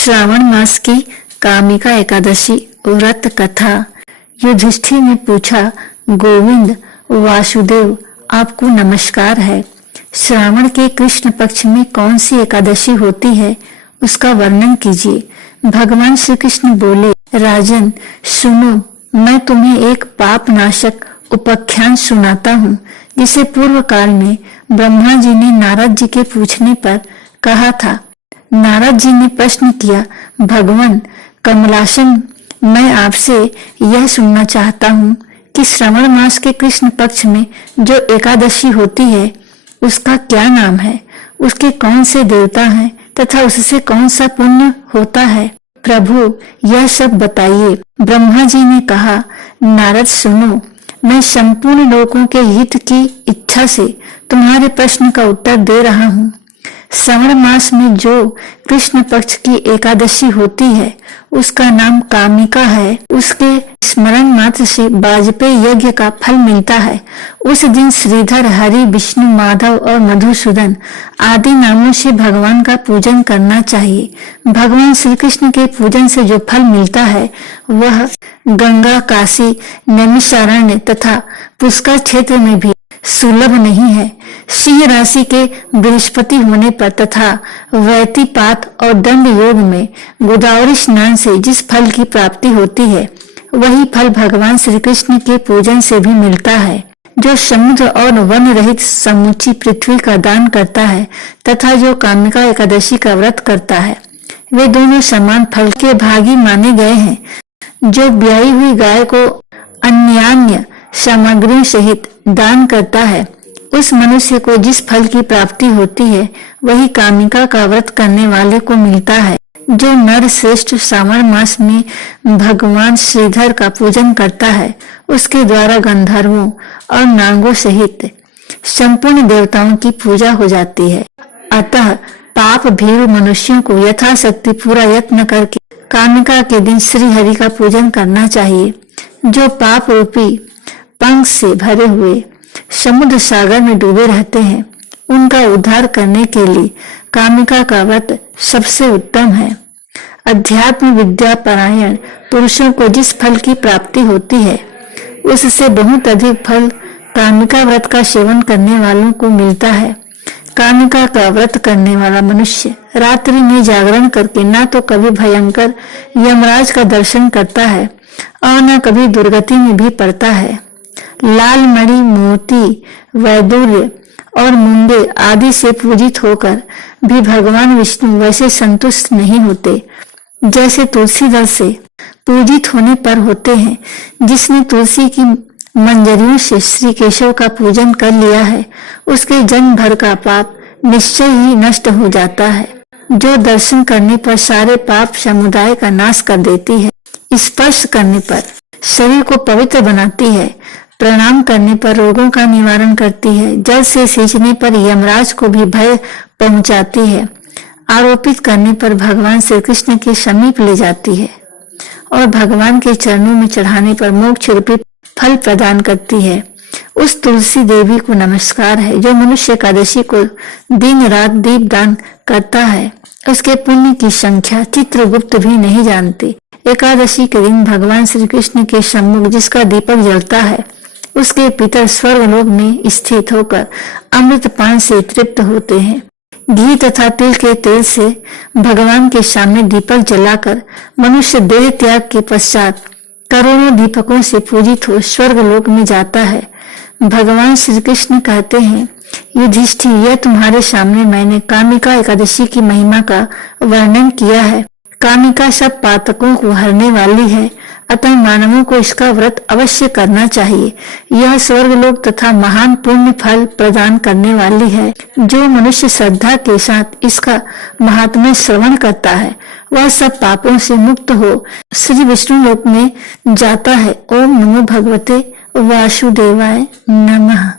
श्रावण मास की कामिका एकादशी व्रत कथा। युधिष्ठिर ने पूछा, गोविंद वासुदेव, आपको नमस्कार है। श्रावण के कृष्ण पक्ष में कौन सी एकादशी होती है, उसका वर्णन कीजिए। भगवान श्री कृष्ण बोले, राजन सुनो, मैं तुम्हें एक पाप नाशक उपाख्यान सुनाता हूँ, जिसे पूर्व काल में ब्रह्मा जी ने नारद जी के पूछने पर कहा था। नारद जी ने प्रश्न किया, भगवान कमलासन, मैं आपसे यह सुनना चाहता हूँ कि श्रावण मास के कृष्ण पक्ष में जो एकादशी होती है, उसका क्या नाम है, उसके कौन से देवता हैं तथा उससे कौन सा पुण्य होता है। प्रभु यह सब बताइए। ब्रह्मा जी ने कहा, नारद सुनो, मैं संपूर्ण लोगों के हित की इच्छा से तुम्हारे प्रश्न का उत्तर दे रहा हूँ। श्रावण मास में जो कृष्ण पक्ष की एकादशी होती है, उसका नाम कामिका है। उसके स्मरण मात्र से वाजपेयी यज्ञ का फल मिलता है। उस दिन श्रीधर, हरि, विष्णु, माधव और मधुसूदन आदि नामों से भगवान का पूजन करना चाहिए। भगवान श्री कृष्ण के पूजन से जो फल मिलता है, वह गंगा, काशी, नैमिषारण्य तथा पुष्कर क्षेत्र में भी सुलभ नहीं है। सिंह राशि के बृहस्पति होने पर तथा वैतिपात और दंड योग में गोदावरी स्नान से जिस फल की प्राप्ति होती है, वही फल भगवान श्री कृष्ण के पूजन से भी मिलता है। जो समुद्र और वन रहित समूची पृथ्वी का दान करता है तथा जो कामिका एकादशी का व्रत करता है, वे दोनों समान फल के भागी माने गए हैं। जो ब्याई हुई गाय को अन्यान्य सामग्रियों सहित दान करता है, उस मनुष्य को जिस फल की प्राप्ति होती है, वही कामिका का व्रत करने वाले को मिलता है। जो नर श्रेष्ठ श्रावण मास में भगवान श्रीधर का पूजन करता है, उसके द्वारा गंधर्वों और नागों सहित संपूर्ण देवताओं की पूजा हो जाती है। अतः पाप भीरु मनुष्यों को यथाशक्ति पूरा यत्न करके कामिका के दिन श्री हरि का पूजन करना चाहिए। जो पाप रूपी पंख से भरे हुए समुद्र सागर में डूबे रहते हैं, उनका उद्धार करने के लिए कामिका का व्रत सबसे उत्तम है। अध्यात्म विद्या परायण पुरुषों को जिस फल की प्राप्ति होती है, उससे बहुत अधिक फल कामिका व्रत का सेवन करने वालों को मिलता है। कामिका का व्रत करने वाला मनुष्य रात्रि में जागरण करके न तो कभी भयंकर यमराज का दर्शन करता है और न कभी दुर्गति में भी पड़ता है। लाल मणि, मोती, वैदुर्य और मुंडे आदि से पूजित होकर भी भगवान विष्णु वैसे संतुष्ट नहीं होते जैसे तुलसी दल से पूजित होने पर होते हैं। जिसने तुलसी की मंजरियों से श्री केशव का पूजन कर लिया है, उसके जन्म भर का पाप निश्चय ही नष्ट हो जाता है। जो दर्शन करने पर सारे पाप समुदाय का नाश कर देती है, स्पर्श करने पर शरीर को पवित्र बनाती है, प्रणाम करने पर रोगों का निवारण करती है, जल से सींचने पर यमराज को भी भय पहुंचाती है, आरोपित करने पर भगवान श्री कृष्ण के समीप ले जाती है और भगवान के चरणों में चढ़ाने पर मोक्ष रूपी फल प्रदान करती है। उस तुलसी देवी को नमस्कार है। जो मनुष्य एकादशी को दिन रात दीप दान करता है, उसके पुण्य की संख्या चित्रगुप्त भी नहीं जानते। एकादशी के दिन भगवान श्री कृष्ण के सम्मुख जिसका दीपक जलता है, उसके पितर स्वर्गलोक में स्थित होकर अमृत पान से तृप्त होते हैं। घी तथा तिल के तेल से भगवान के सामने दीपक जलाकर मनुष्य देह त्याग के पश्चात करोड़ों दीपकों से पूजित हो स्वर्गलोक में जाता है। भगवान श्री कृष्ण कहते हैं, युधिष्ठिर, यह तुम्हारे सामने मैंने कामिका एकादशी की महिमा का वर्णन किया है। कामिका सब पातकों को हरने वाली है, अतः मानवों को इसका व्रत अवश्य करना चाहिए। यह स्वर्गलोक तथा महान पुण्य फल प्रदान करने वाली है। जो मनुष्य श्रद्धा के साथ इसका महात्म्य श्रवण करता है, वह सब पापों से मुक्त हो श्री विष्णु लोक में जाता है। ओम नमो भगवते वासुदेवाय नमः।